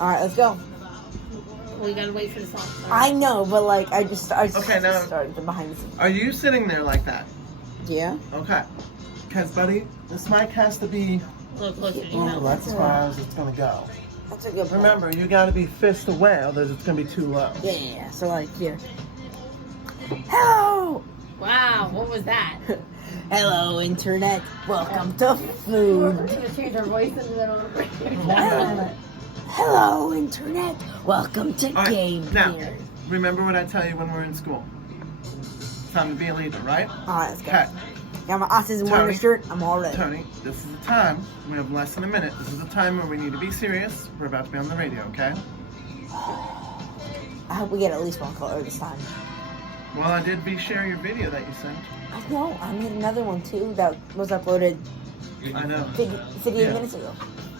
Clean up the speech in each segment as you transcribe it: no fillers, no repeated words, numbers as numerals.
All right, let's go. We gotta wait for the song. I know, but like I just Okay, now- started the behind the scenes. Are you sitting there like that? Yeah. Okay. Because, buddy, this mic has to be... A little closer to your Oh, mouth. that's as far as it's going to go. That's a good point. Remember, you got to be fist away, otherwise it's going to be too low. Yeah. So like here. Hello. Wow, what was that? Hello, internet. Welcome to food. We're gonna change our voice in the middle of the Hello, internet. Welcome to All right, Game now, Here. remember what I tell you when we're in school. Time to be a leader, right? All right, let's go. Okay. Got my autism warrior shirt. I'm all ready. Tony, this is the time. We have less than a minute. This is the time where we need to be serious. We're about to be on the radio, okay? I hope we get at least one color this time. Well, I did share your video that you sent. I know. I made another one too that was uploaded I know. 58 Yeah. minutes ago.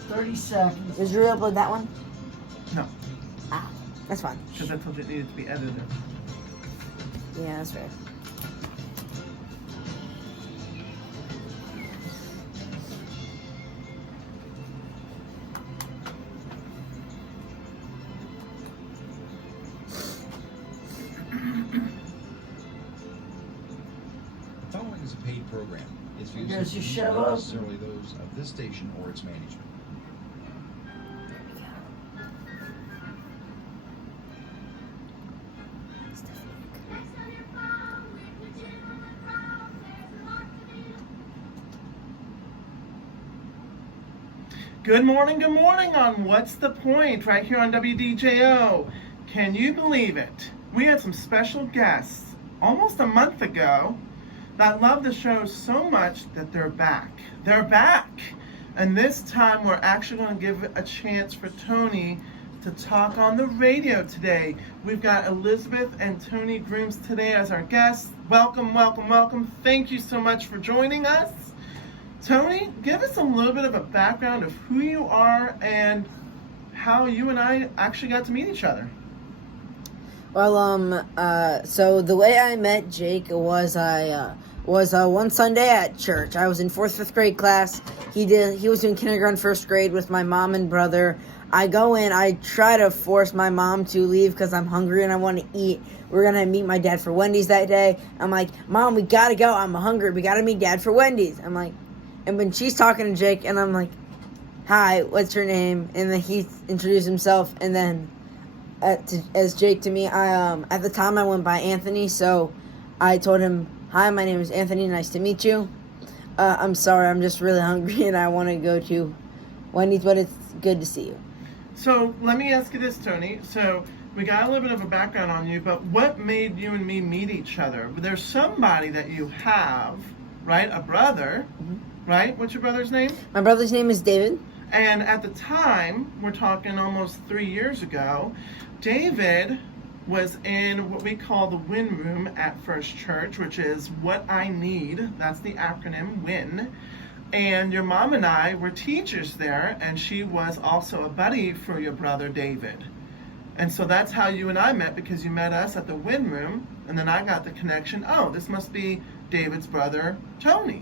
30 seconds. Did you upload that one? No, Ah, that's fine. because I told you it needed to be edited. Yeah, that's fair. The following is a paid program. Its views Yes, you are shut not up. necessarily those of this station or its management. Good morning on What's the Point right here on WDJO. Can you believe it? We had some special guests almost a month ago that loved the show so much that they're back. They're back! And this time we're actually going to give a chance for Tony to talk on the radio today. We've got Elizabeth and Tony Grooms today as our guests. Welcome, welcome, welcome. Thank you so much for joining us. Tony, give us a little bit of a background of who you are and how you and I actually got to meet each other. Well, so the way I met Jake was one Sunday at church. I was in 4th, 5th grade class. He was doing kindergarten, 1st grade with my mom and brother. I go in, I try to force my mom to leave because I'm hungry and I want to eat. We're going to meet my dad for Wendy's that day. I'm like, Mom, we got to go. I'm hungry. We got to meet Dad for Wendy's. I'm like, and when she's talking to Jake, and I'm like, hi, what's your name? And then he introduced himself, and then as Jake to me, at the time I went by Anthony, so I told him, hi, my name is Anthony, nice to meet you. I'm sorry, I'm just really hungry, and I want to go to Wendy's, but it's good to see you. So let me ask you this, Tony. So we got a little bit of a background on you, but what made you and me meet each other? There's somebody that you have, right? A brother, right? What's your brother's name? My brother's name is David. And at the time, we're talking almost 3 years ago, David was in what we call the WIN room at First Church, which is What I Need. That's the acronym, WIN. And your mom and I were teachers there, and she was also a buddy for your brother David. And so that's how you and I met, because you met us at the WIN room, and then I got the connection, oh, this must be David's brother, Tony.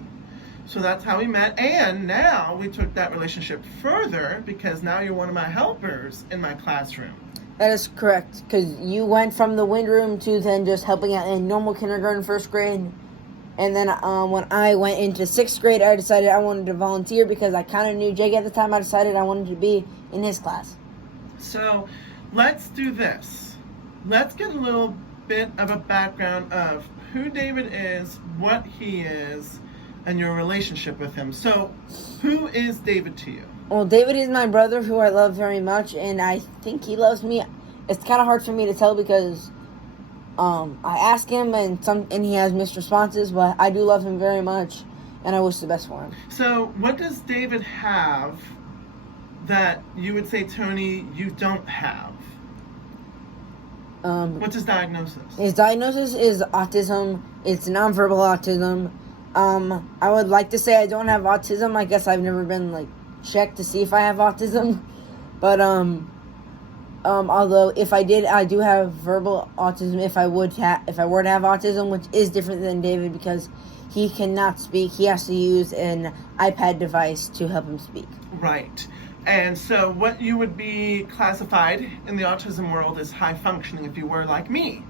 So that's how we met, and now we took that relationship further, because now you're one of my helpers in my classroom. That is correct, because you went from the wind room to then just helping out in normal kindergarten, 1st grade. And then when I went into 6th grade, I decided I wanted to volunteer because I kind of knew Jake at the time. I decided I wanted to be in his class. So let's do this. Let's get a little bit of a background of who David is, what he is, and your relationship with him. So who is David to you? Well, David is my brother who I love very much, and I think he loves me. It's kind of hard for me to tell because I ask him and he has mixed responses, but I do love him very much, and I wish the best for him. So what does David have that you would say, Tony, you don't have? What's his diagnosis? His diagnosis is autism. It's nonverbal autism. I would like to say I don't have autism. I guess I've never been checked to see if I have autism, but although if I did, I do have verbal autism. If I were to have autism, which is different than David because he cannot speak, he has to use an iPad device to help him speak. Right. And so what you would be classified in the autism world is high functioning if you were like me.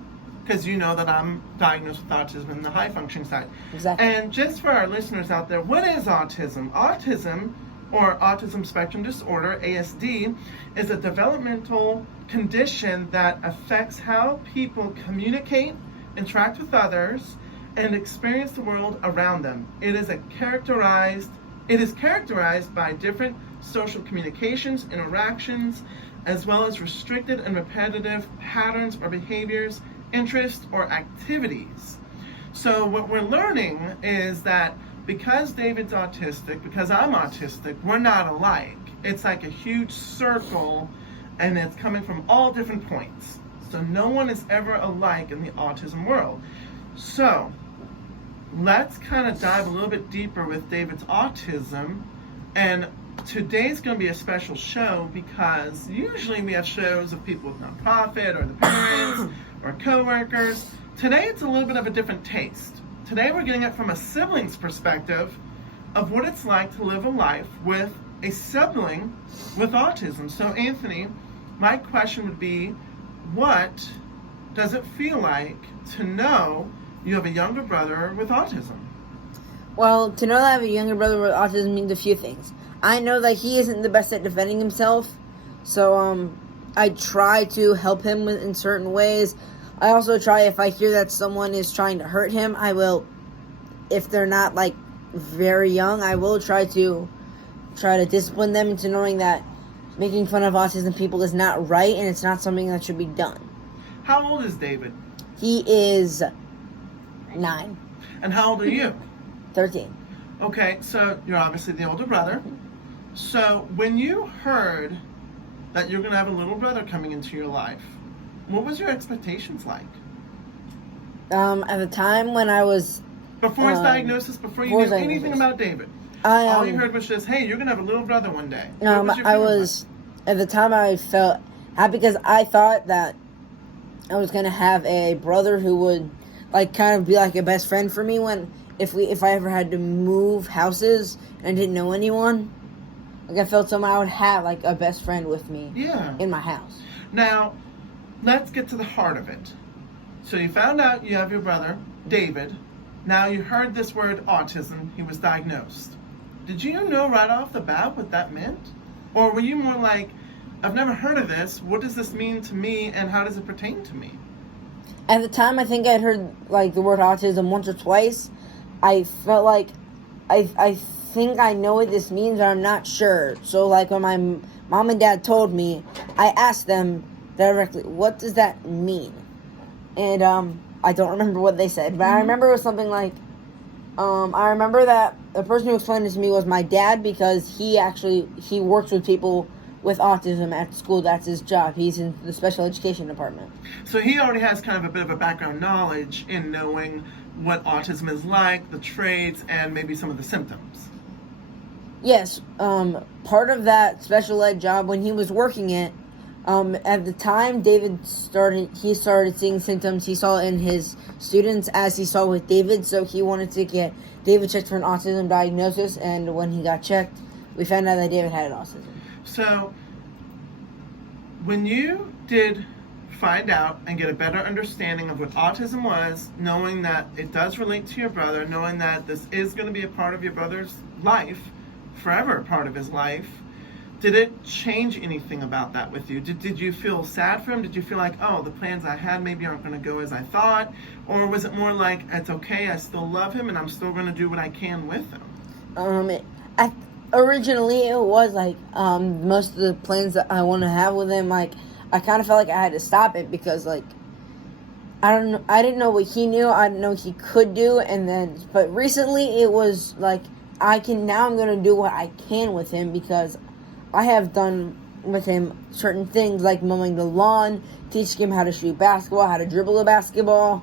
Because you know that I'm diagnosed with autism in the high functioning side. Exactly. And just for our listeners out there, what is autism? Autism, or autism spectrum disorder, ASD, is a developmental condition that affects how people communicate, interact with others, and experience the world around them. It is characterized by different social communications, interactions, as well as restricted and repetitive patterns or behaviors, interests, or activities. So what we're learning is that because David's autistic, because I'm autistic, we're not alike. It's like a huge circle, and it's coming from all different points. So no one is ever alike in the autism world. So let's kind of dive a little bit deeper with David's autism. And today's going to be a special show because usually we have shows of people with nonprofit or the parents or coworkers. Today it's a little bit of a different taste. Today we're getting it from a sibling's perspective of what it's like to live a life with a sibling with autism. So Anthony, my question would be, what does it feel like to know you have a younger brother with autism? Well, to know that I have a younger brother with autism means a few things. I know that he isn't the best at defending himself, so I try to help him in certain ways. I also try, if I hear that someone is trying to hurt him, I will, if they're not like very young, I will try to discipline them into knowing that making fun of autism people is not right and it's not something that should be done. How old is David? He is 9. And how old are you? 13. Okay, so you're obviously the older brother. So when you heard that you're going to have a little brother coming into your life, what was your expectations like? At the time when I was... Before his diagnosis, before you knew anything about David? All you heard was just, hey, you're going to have a little brother one day. At the time I felt happy because I thought that I was going to have a brother who would like kind of be like a best friend for me if I ever had to move houses and didn't know anyone. Like I felt somehow I would have like a best friend with me in my house. Now, let's get to the heart of it. So you found out you have your brother, David. Now you heard this word autism. He was diagnosed. Did you know right off the bat what that meant? Or were you more like, I've never heard of this. What does this mean to me and how does it pertain to me? At the time, I think I'd heard like the word autism once or twice. I felt like I think I know what this means, but I'm not sure. So like when my mom and dad told me, I asked them directly, what does that mean? And I don't remember what they said, but I remember it was something like, I remember that the person who explained it to me was my dad because he works with people with autism at school. That's his job. He's in the special education department. So he already has kind of a bit of a background knowledge in knowing what autism is like, the traits, and maybe some of the symptoms. Yes, part of that special ed job when he was working it, at the time David started seeing symptoms he saw in his students as he saw with David, so he wanted to get David checked for an autism diagnosis, and when he got checked, we found out that David had autism. So, when you did find out and get a better understanding of what autism was, knowing that it does relate to your brother, knowing that this is going to be a part of your brother's life, forever a part of his life, did it change anything about that with you? Did you feel sad for him? Did you feel like, oh, the plans I had maybe aren't going to go as I thought? Or was it more like, it's okay, I still love him and I'm still going to do what I can with him? Originally, it was like most of the plans that I want to have with him. Like I kind of felt like I had to stop it because like I didn't know what he knew. I didn't know what he could do, but recently it was like I'm going to do what I can with him because I have done with him certain things like mowing the lawn, teaching him how to shoot basketball, how to dribble a basketball.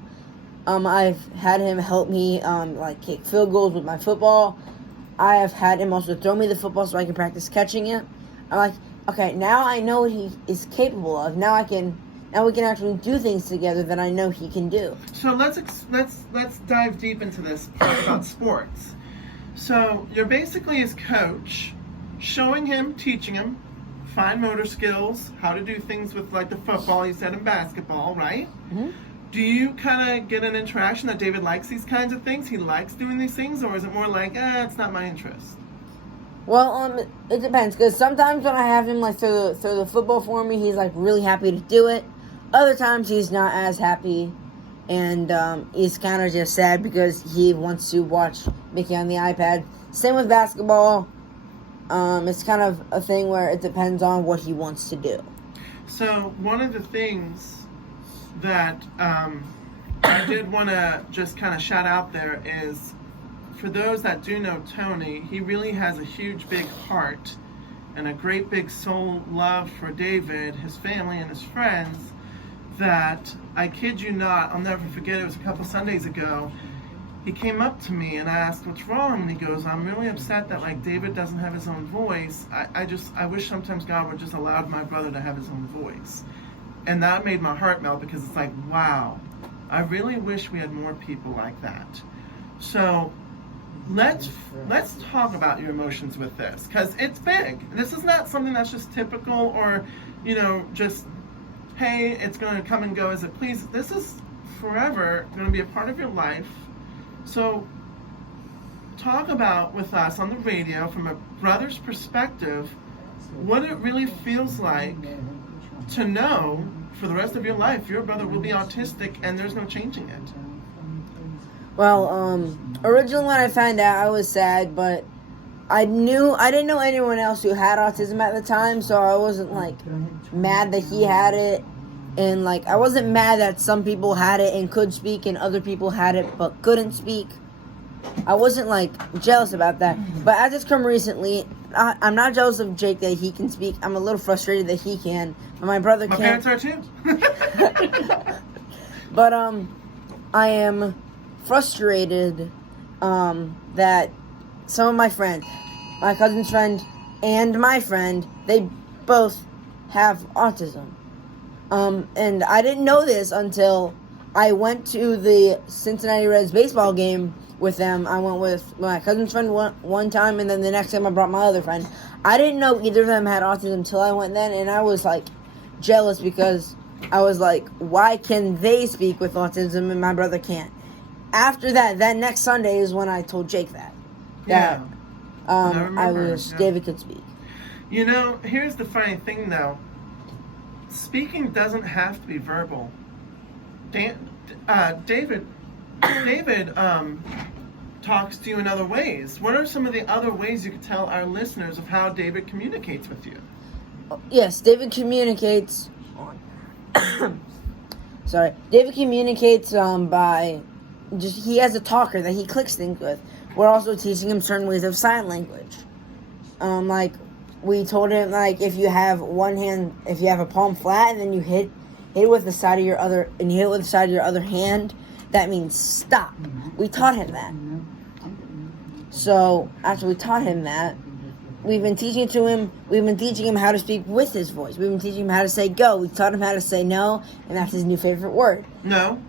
I've had him help me like kick field goals with my football. I have had him also throw me the football so I can practice catching it. I'm like, okay, now I know what he is capable of. Now we can actually do things together that I know he can do. So let's dive deep into this part about sports. So you're basically his coach, showing him, teaching him fine motor skills, how to do things with like the football, you said, and basketball, right? Mm-hmm. Do you kind of get an interaction that David likes these kinds of things? He likes doing these things, or is it more like, it's not my interest? Well, it depends, because sometimes when I have him like throw the football for me, he's like really happy to do it. Other times he's not as happy, and he's kind of just sad because he wants to watch Mickey on the iPad. Same with basketball. It's kind of a thing where it depends on what he wants to do. So one of the things that I did want to just kind of shout out there is, for those that do know Tony, he really has a huge big heart and a great big soul love for David, his family, and his friends, that I kid you not, I'll never forget, it was a couple Sundays ago, he came up to me and I asked, what's wrong? And he goes, I'm really upset that like David doesn't have his own voice. I wish sometimes God would just allow my brother to have his own voice. And that made my heart melt, because it's like, wow, I really wish we had more people like that. So let's talk about your emotions with this, because it's big. This is not something that's just typical, or just, hey, it's going to come and go as it pleases. This is forever going to be a part of your life. So talk about with us on the radio, from a brother's perspective, what it really feels like to know for the rest of your life your brother will be autistic and there's no changing it. Well, originally when I found out, I was sad, but I didn't know anyone else who had autism at the time, so I wasn't like mad that he had it, and like I wasn't mad that some people had it and could speak and other people had it but couldn't speak. I wasn't like jealous about that. But as it's come recently, I'm not jealous of Jake that he can speak. I'm a little frustrated that he can, but my brother can't. My parents are too. But I am frustrated that some of my friends, my cousin's friend and my friend, they both have autism. And I didn't know this until I went to the Cincinnati Reds baseball game with them. I went with my cousin's friend one time, and then the next time I brought my other friend. I didn't know either of them had autism until I went then, and I was like jealous, because I was like, why can they speak with autism and my brother can't? After that next Sunday is when I told Jake that I wish David could speak. Here's the funny thing though. Speaking doesn't have to be verbal. David talks to you in other ways. What are some of the other ways you could tell our listeners of how David communicates with you? Yes, David communicates. David communicates by he has a talker that he clicks things with. We're also teaching him certain ways of sign language. Like we told him, like if you have one hand, if you have a palm flat and then you hit it with the side of your other, and you hit it with the side of your other hand, that means stop. We taught him that. So after we taught him that, we've been teaching him how to speak with his voice. We've been teaching him how to say go. We taught him how to say no, and that's his new favorite word. No?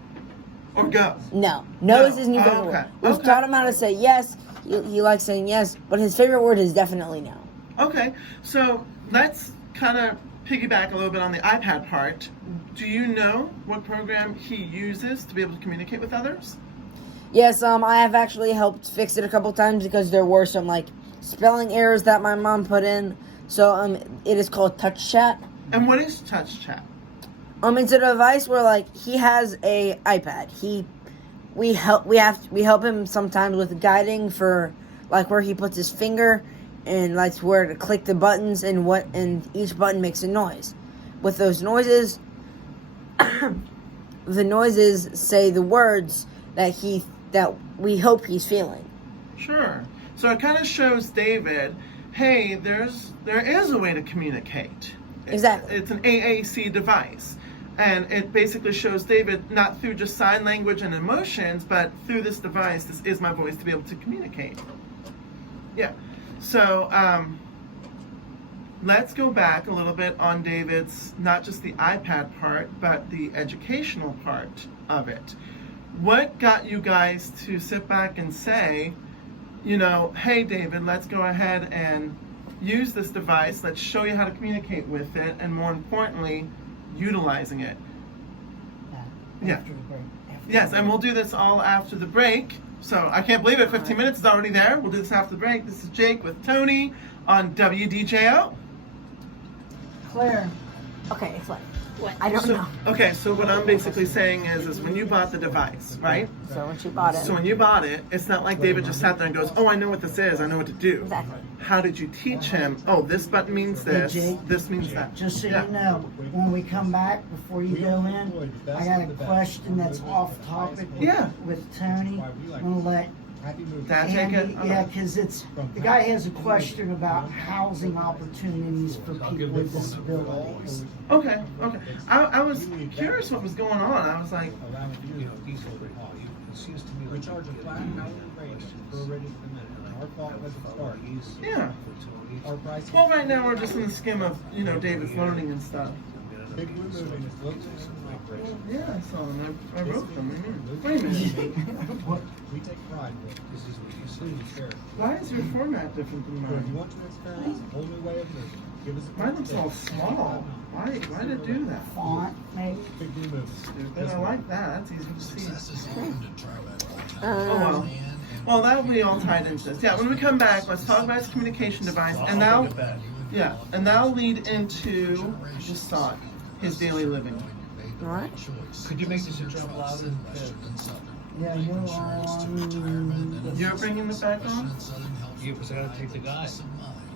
Or go? No. No is his new favorite word. We've taught him how to say yes. He likes saying yes, but his favorite word is definitely no. Okay, so let's kind of piggyback a little bit on the iPad part. Do you know what program he uses to be able to communicate with others? Yes, I have actually helped fix it a couple times, because there were some like spelling errors that my mom put in. So it is called Touch Chat. And what is Touch Chat? It's a device where like he has a iPad. We help him sometimes with guiding for like where he puts his finger and like where to click the buttons, and each button makes a noise. With those noises, the noises say the words that we hope he's feeling. Sure. So it kind of shows David, hey, there is a way to communicate. Exactly. It's an AAC device. And it basically shows David not through just sign language and emotions, but through this device, this is my voice, to be able to communicate. Yeah. So let's go back a little bit on David's, not just the iPad part, but the educational part of it. What got you guys to sit back and say, hey, David, let's go ahead and, use this device. Let's show you how to communicate with it, and more importantly, utilizing it. Yeah. After the break. Yes, and we'll do this all after the break. So I can't believe it. 15 minutes is already there. We'll do this after the break. This is Jake with Tony on WDJO. Claire. Okay, explain. What? I don't know. Okay, so what I'm basically saying is when you bought the device, right? So when she bought it. So when you bought it, it's not like David just sat there and goes, "Oh, I know what this is. I know what to do." Exactly. How did you teach him? Oh, this button means this. Jake. This means that. Just so Yeah. you know, when we come back, before you go in, I got a question that's off topic with, Yeah. with Tony. I'm gonna let Dad take it. Andy, yeah, because it's the guy has a question about housing opportunities for people with disabilities. Okay. Okay. I was curious what was going on. I was like, We charge a flat hourly rate per ready per minute. Our fault doesn't start. yeah. Our price. Well, right now we're just in the skim of David's learning and stuff. Big Blue Moving is located in operation. Yeah, I saw them. I wrote them. Wait a minute. We take pride in it. This is what you see and share. Why is your format different than So if you mine? want to experience a whole new way of living, give us a Mine looks all small. Why did it do that? Font, maybe. Big Blue Moving. Stupid. I like that. That's easy to see. Oh Uh, well. Well, that will be all tied into this. Yeah, when we come back, let's talk about his communication device, and now, yeah, and that'll lead into, I just saw it, his daily living. all right. Could you make this a jump louder? Yeah, you're on. You're bringing the back on? Yeah, because I gotta take the guy.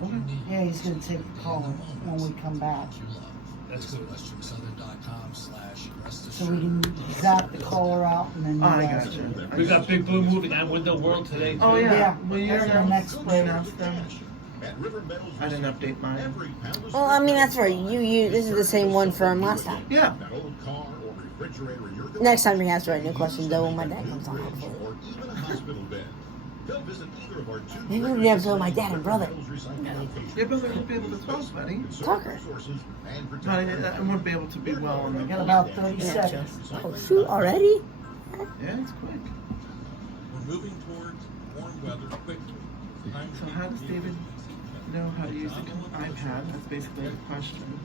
Okay. Yeah, he's gonna take the call when we come back, That's good. so we can zap the caller out and then. Oh, I you guys- gotcha. We got Big Blue Moving and Window World today. Oh yeah. Yeah, Will you that's the announce- next break. announce them? I didn't update mine. Well, I mean that's right. You this is the same one from last time. Yeah. Next time you have to write new questions though when my dad comes on. Maybe we have to with my dad and brother. Your brother would be able to talk, buddy. Talker. But I won't be able to be well on We got the. about 30 seconds. Oh shoot, already? Yeah, it's quick. We're moving towards warm weather quickly. So how does David know how to use the iPad? That's basically the question.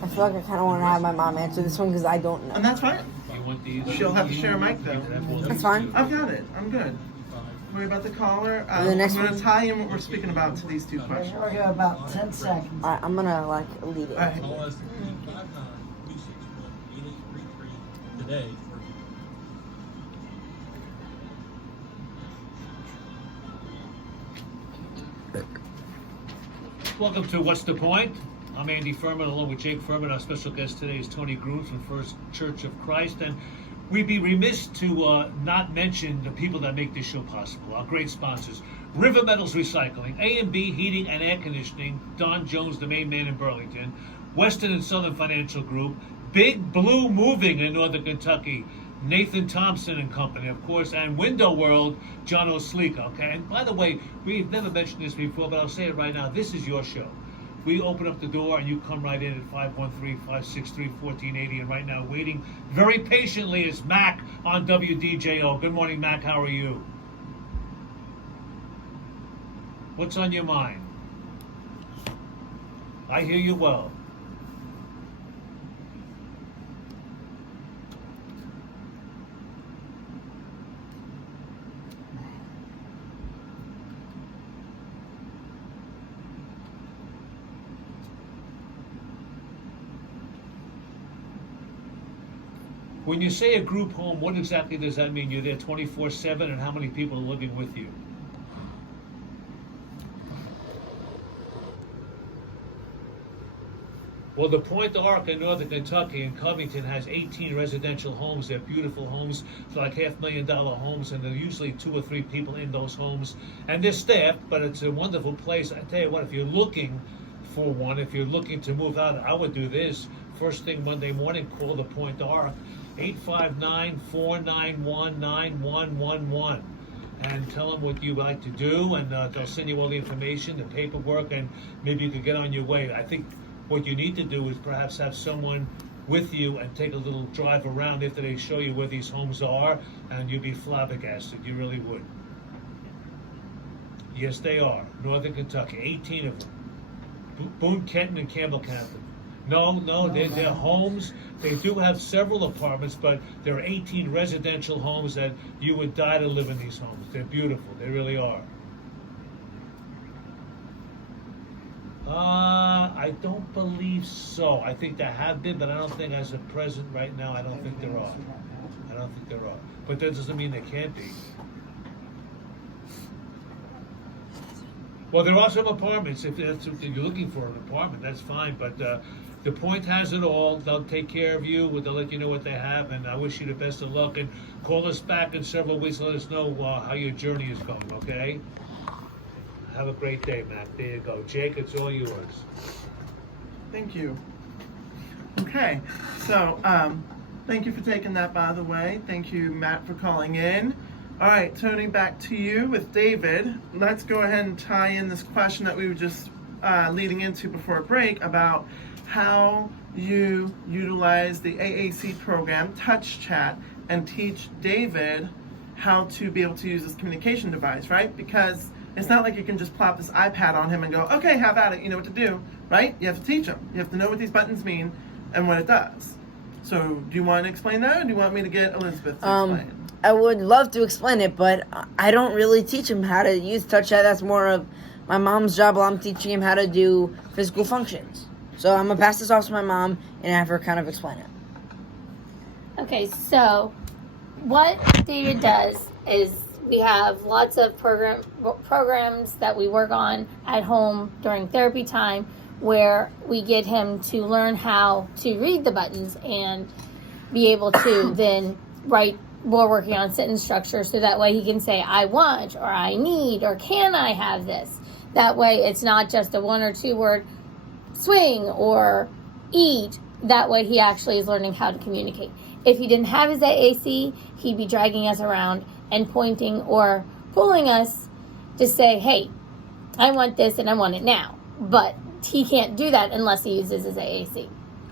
I feel like I kind of want to have my mom answer this one because I don't And know. that's fine. You want these? She'll have to share a mic though. That's fine. I've got it. I'm good. Worry about the caller. The next I'm going one? to tie in what we're speaking about to these two We questions. got about 10 seconds. All right, I'm gonna like lead it. All right. Call us 59361-8833 today. Welcome to What's the Point? I'm Andy Furman, along with Jake Furman. Our special guest today is Tony Grooms from First Church of Christ. And we'd be remiss to not mention the people that make this show possible, our great sponsors. River Metals Recycling, A&B Heating and Air Conditioning, Don Jones, the main man in Burlington, Western and Southern Financial Group, Big Blue Moving in Northern Kentucky, Nathan Thompson and Company, of course, and Window World, John O'Sleek, okay? And by the way, we've never mentioned this before, but I'll say it right now. This is your show. We open up the door and you come right in at 513-563-1480. And right now, waiting very patiently is Mac on WDJO. Good morning, Mac. How are you? What's on your mind? I hear you well. When you say a group home, what exactly does that mean? You're there 24/7, and how many people are living with you? Well, the Point Arc in Northern Kentucky and Covington has 18 residential homes. They're beautiful homes. They're like $500,000 homes, and there are usually 2 or 3 people in those homes. And they're staffed, but it's a wonderful place. I tell you what, if you're looking for one, if you're looking to move out, I would do this. First thing Monday morning, call the Point Arc, 859-491-9111. And tell them what you'd like to do, and they'll send you all the information, the paperwork, and maybe you could get on your way. I think what you need to do is perhaps have someone with you and take a little drive around after they show you where these homes are, and you'd be flabbergasted. You really would. Yes, they are. Northern Kentucky, 18 of them. Boone Kenton and Campbell Canton. No, they're homes. They do have several apartments, but there are 18 residential homes that you would die to live in these homes. They're beautiful. They really are. I don't believe so. I think there have been, but I don't think as of present right now, I don't think there are. But that doesn't mean there can't be. Well, there are some apartments. If you're looking for an apartment, that's fine. But the Point has it all. They'll take care of you. They'll let you know what they have. And I wish you the best of luck. And call us back in several weeks. Let us know how your journey is going, okay? Have a great day, Matt. There you go. Jake, it's all yours. Thank you. Okay, so thank you for taking that, by the way. Thank you, Matt, for calling in. All right, Tony, back to you with David. Let's go ahead and tie in this question that we were just leading into before break about how you utilize the AAC program, Touch Chat, and teach David how to be able to use this communication device, right? Because it's not like you can just plop this iPad on him and go, okay, have at it, you know what to do, right? You have to teach him. You have to know what these buttons mean and what it does. So do you want to explain that, or do you want me to get Elizabeth to explain? I would love to explain it, but I don't really teach him how to use Touch Chat. That's more of my mom's job while I'm teaching him how to do physical functions. So I'm going to pass this off to my mom and have her kind of explain it. Okay, so what David does is we have lots of programs that we work on at home during therapy time where we get him to learn how to read the buttons and be able to then write. We're working on sentence structure so that way he can say, I want, or I need, or can I have this? That way it's not just a 1 or 2 word swing or eat. That way he actually is learning how to communicate. If he didn't have his AAC, he'd be dragging us around and pointing or pulling us to say, hey, I want this and I want it now. But he can't do that unless he uses his AAC.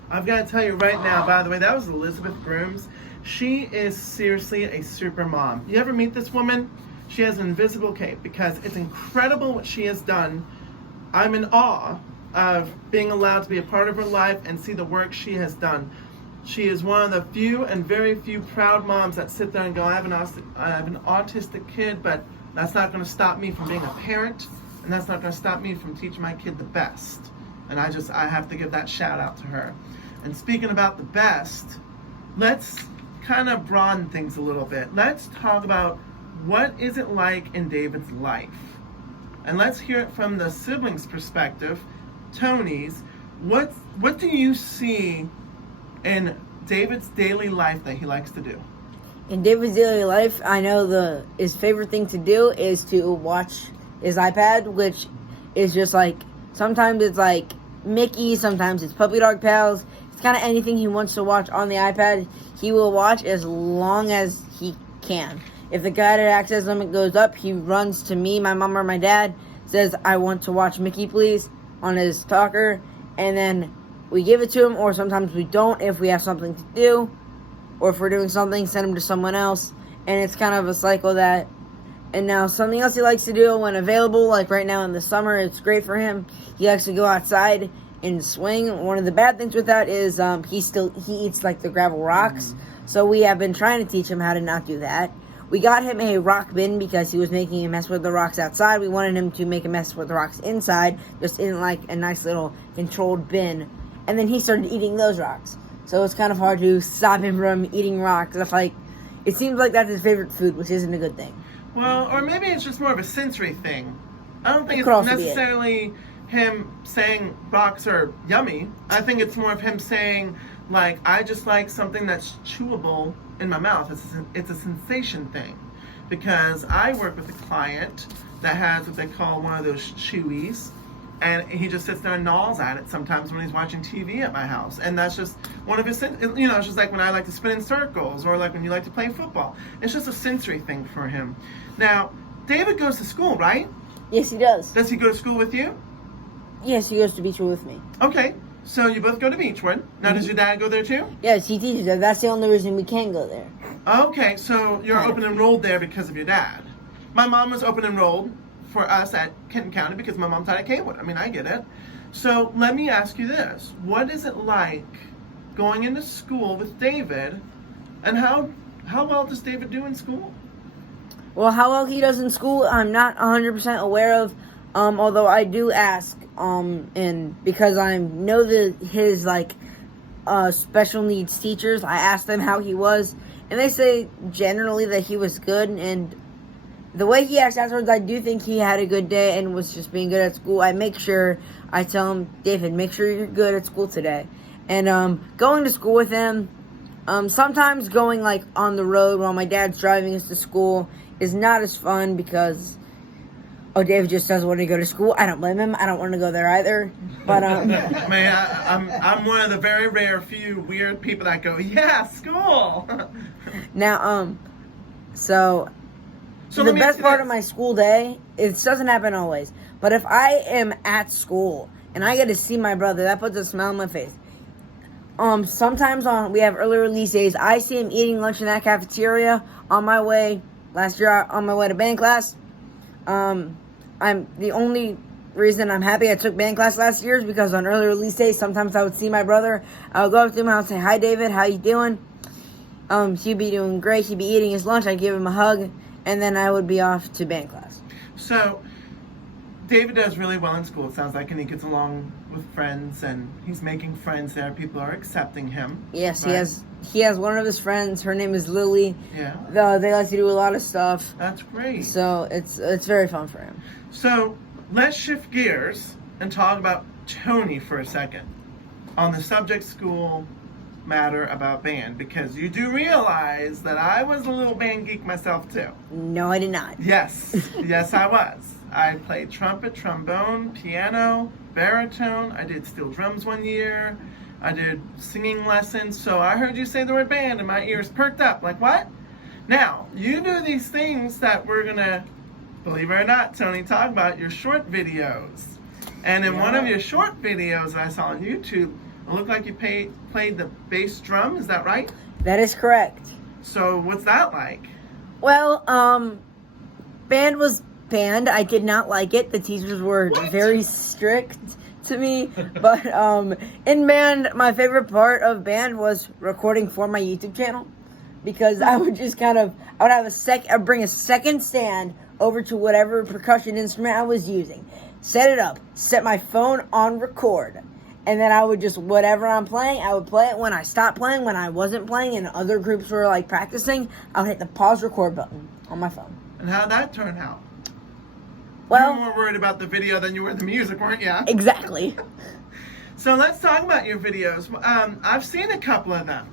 I've got to tell you right now, by the way, that was Elizabeth Brooms. She is seriously a super mom. You ever meet this woman? She has an invisible cape because it's incredible what she has done. I'm in awe of being allowed to be a part of her life and see the work she has done. She is one of the few and very few proud moms that sit there and go, I have an autistic kid, but that's not going to stop me from being a parent, and that's not going to stop me from teaching my kid the best. And I have to give that shout out to her. And speaking about the best, let's kind of broaden things a little bit. Let's talk about what is it like in David's life. And let's hear it from the siblings' perspective. Tony's, what do you see in David's daily life that he likes to do? In David's daily life, I know his favorite thing to do is to watch his iPad, which is just like, sometimes it's like Mickey, sometimes it's Puppy Dog Pals. It's kind of anything he wants to watch on the iPad, he will watch as long as he can. If the guided access limit goes up, he runs to me, my mom, or my dad, says, I want to watch Mickey, please, on his talker, and then we give it to him, or sometimes we don't if we have something to do, or if we're doing something, send him to someone else, and it's kind of a cycle that. And now something else he likes to do when available, like right now in the summer, it's great for him. He likes to go outside and swing. One of the bad things with that is he eats like the gravel rocks, so we have been trying to teach him how to not do that. We got him a rock bin because he was making a mess with the rocks outside. We wanted him to make a mess with the rocks inside, just in like a nice little controlled bin. And then he started eating those rocks. So it's kind of hard to stop him from eating rocks. It seems like that's his favorite food, which isn't a good thing. Well, or maybe it's just more of a sensory thing. I don't think It could it's also be necessarily him saying rocks are yummy. I think it's more of him saying, like, I just like something that's chewable in my mouth. It's a sensation thing. Because I work with a client that has what they call one of those chewies, and he just sits there and gnaws at it sometimes when he's watching TV at my house. And that's just one of his, it's just like when I like to spin in circles, or like when you like to play football. It's just a sensory thing for him. Now, David goes to school, right? Yes, he does. Does he go to school with you? Yes, he goes to Beechwood with me. Okay, so you both go to Beechwood. Now, does your dad go there too? Yes, he teaches there. That's the only reason we can go there. Okay, so you're open enrolled there because of your dad. My mom was open enrolled for us at Kenton County because my mom taught at Kaywood. I mean, I get it. So let me ask you this. What is it like going into school with David, and how well does David do in school? Well, how well he does in school, I'm not 100% aware of, although I do ask, and because I know his, special needs teachers, I asked them how he was, and they say generally that he was good, and the way he acts afterwards, I do think he had a good day and was just being good at school. I tell him, David, make sure you're good at school today. And going to school with him, sometimes going on the road while my dad's driving us to school is not as fun because, David just doesn't want to go to school. I don't blame him. I don't want to go there either. But I'm one of the very rare few weird people that go, yeah, school. Now, so the best part of my school day, it doesn't happen always, but if I am at school and I get to see my brother, that puts a smile on my face. Sometimes we have early release days, I see him eating lunch in that cafeteria last year on my way to band class. I'm the only reason I'm happy I took band class last year is because on early release days, sometimes I would see my brother. I would go up to him and I would say, hi David, how you doing? He'd be doing great. He'd be eating his lunch. I'd give him a hug, and then I would be off to band class. So, David does really well in school, it sounds like, and he gets along with friends, and he's making friends there. People are accepting him. Yes, right? he has one of his friends. Her name is Lily. Yeah. They like to do a lot of stuff. That's great. So it's very fun for him. So, let's shift gears and talk about Tony for a second on the subject school matter about band, because you do realize that I was a little band geek myself too. No, I did not. Yes, yes I was. I played trumpet, trombone, piano, baritone. I did steel drums one year. I did singing lessons. So I heard you say the word band and my ears perked up. Like, what? Now, you do these things that we're going to, believe it or not, Tony, talk about, your short videos. And in one of your short videos I saw on YouTube, it looked like you played the bass drum. Is that right? That is correct. So what's that like? Well, band was band. I did not like it. The teachers were very strict to me. But in band, my favorite part of band was recording for my YouTube channel, because I would just I'd bring a second stand over to whatever percussion instrument I was using, set it up, set my phone on record, and then I would just, whatever I'm playing, I would play it. When I stopped playing, when I wasn't playing and other groups were practicing, I would hit the pause record button on my phone. And how'd that turn out? Well, you were more worried about the video than you were the music, weren't you? Exactly. So let's talk about your videos. I've seen a couple of them.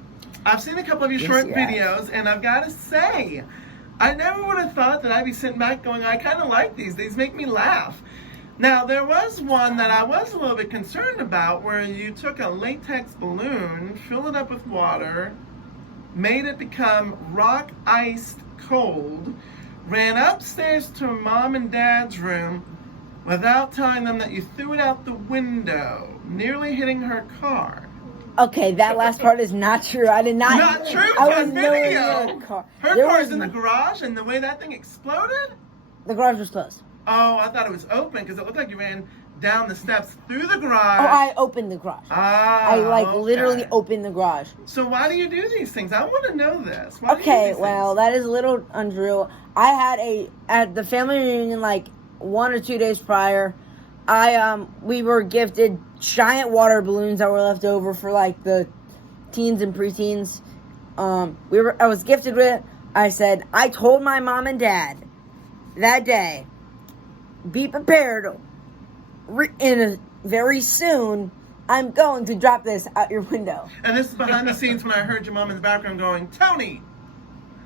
I've seen a couple of your short videos, and I've got to say, I never would have thought that I'd be sitting back going, I kind of like these. These make me laugh. Now, there was one that I was a little bit concerned about where you took a latex balloon, filled it up with water, made it become rock iced cold, ran upstairs to mom and dad's room without telling them that you threw it out the window, nearly hitting her car. Okay, that last part is not true. I did not. Not true? I Got was nowhere near video. the car. Her There car's was- in the garage, and the way that thing exploded? The garage was closed. Oh, I thought it was open because it looked like you ran down the steps through the garage. Oh, I opened the garage. Ah, I literally okay. opened the garage. So why do you do these things? I want to know this. Why do you do Okay, these well, that is a little untrue. I had at the family reunion 1 or 2 days prior, we were gifted giant water balloons that were left over for the teens and preteens. I was gifted with it. I told my mom and dad that day, be prepared. Very soon, I'm going to drop this out your window. And this is behind the scenes when I heard your mom in the background going, Tony!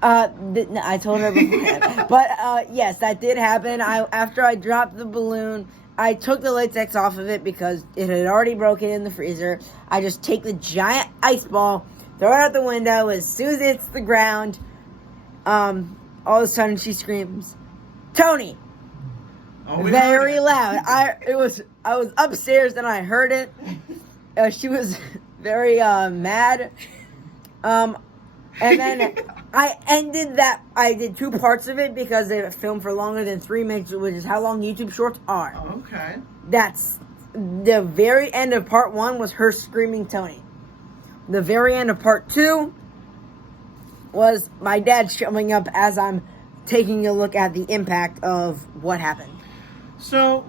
I told her beforehand. But, yes, that did happen. After I dropped the balloon, I took the latex off of it because it had already broken in the freezer. I just take the giant ice ball, throw it out the window. As soon as it hits the ground, all of a sudden she screams, Tony! Oh, we Very heard it. loud. I was upstairs and I heard it. She was very mad. And then I ended that. I did 2 parts of it because they filmed for longer than 3 minutes, which is how long YouTube Shorts are. Okay. That's the very end of part 1 was her screaming Tony. The very end of part 2 was my dad showing up as I'm taking a look at the impact of what happened. So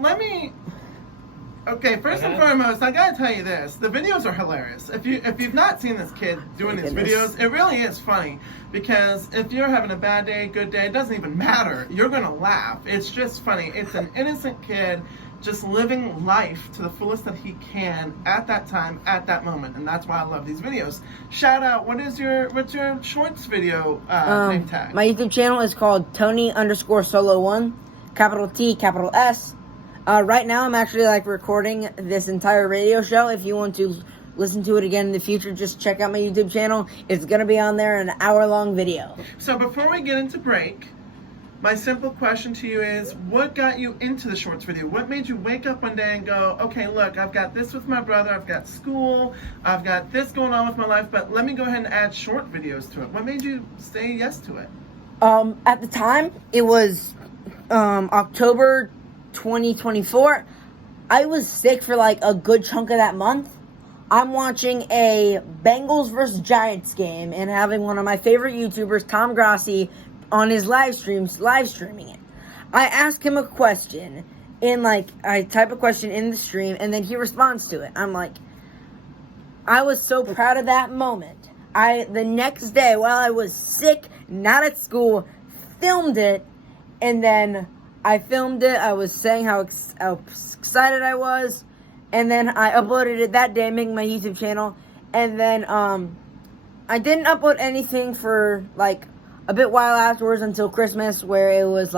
okay, first and foremost, I gotta tell you this: the videos are hilarious. If you've not seen this kid doing these videos, it really is funny, because if you're having a bad day, good day, it doesn't even matter. You're gonna laugh. It's just funny. It's an innocent kid just living life to the fullest that he can at that time, at that moment, and that's why I love these videos. Shout out! What's your shorts video name tag? My YouTube channel is called Tony_Solo1, capital T, capital S. Right now, I'm actually recording this entire radio show. If you want to listen to it again in the future, just check out my YouTube channel. It's gonna be on there, an hour-long video. So before we get into break, my simple question to you is, what got you into the shorts video? What made you wake up one day and go, okay, look, I've got this with my brother, I've got school, I've got this going on with my life, but let me go ahead and add short videos to it. What made you say yes to it? At the time, it was October 2024. I was sick for a good chunk of that month. I'm watching a Bengals versus Giants game and having one of my favorite YouTubers, Tom Grossi, on his live streaming it. I ask him a question I type a question in the stream, and then he responds to it. I was so proud of that moment. The next day, while I was sick, not at school, filmed it, and then I filmed it. I was saying how excited I was, and then I uploaded it that day, making my YouTube channel, and then I didn't upload anything for a bit while afterwards until Christmas, where it was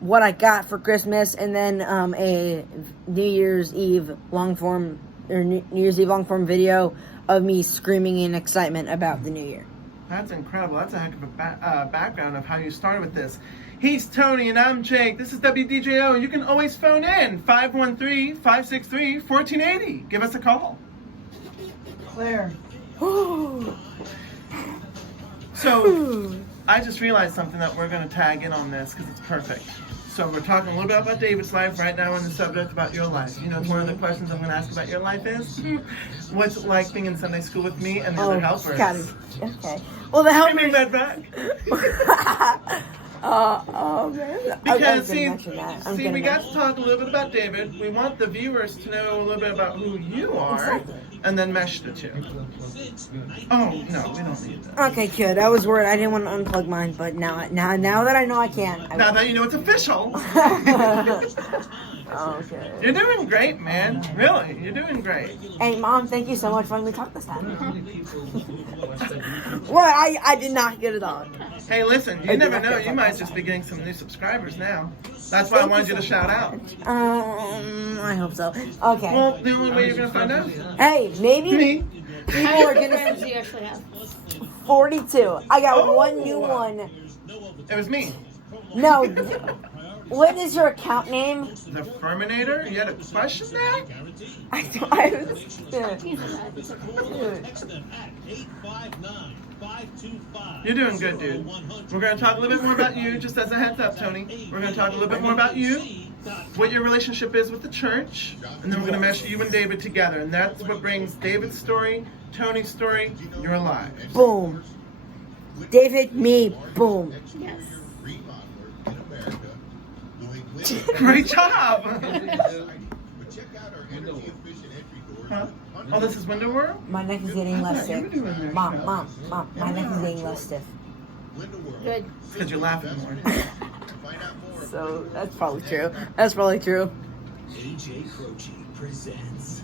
what I got for Christmas, and then a New Year's Eve long form video of me screaming in excitement about the new year. That's incredible. That's a heck of a background of how you started with this. He's Tony and I'm Jake. This is WDJO. You can always phone in 513-563-1480. Give us a call. Claire. So I just realized something that we're going to tag in on this because it's perfect. So we're talking a little bit about David's life right now, in the subject about your life. You know, one of the questions I'm going to ask about your life is, what's it like being in Sunday school with me and the other helpers? Okay. Well, the helpers. Bring that back. Man. Because we got to talk a little bit about David. We want the viewers to know a little bit about who you are, and then mesh the two. Oh no, we don't need that. Okay, good. I was worried. I didn't want to unplug mine, but now that I know I can. Now that you know it's official. Okay. You're doing great, man. Really, you're doing great. Hey, Mom, thank you so much for letting me talk this time. What? I did not get it on. Hey, listen, you never know. You might just be getting some new subscribers now. That's why I wanted you to shout out. I hope so. Okay. Well, the only way you're going to find out. Hey, maybe Me. people How are many going programs do you to... actually have? 42. I got Oh. one new one. It was me. No. What is your account name? The Ferminator? You had a question there? You're doing good, dude. We're going to talk a little bit more about you, just as a heads up, Tony. We're going to talk a little bit more about you, what your relationship is with the church, and then we're going to mesh you and David together. And that's what brings David's story, Tony's story, your lives. Boom. David, me, boom. Yes. Great job! Huh? Oh, this is Window World? My neck is getting less stiff. Mom, my neck is getting less stiff. Good. Because you're laughing more. So, that's probably true. That's probably true. AJ Croce presents.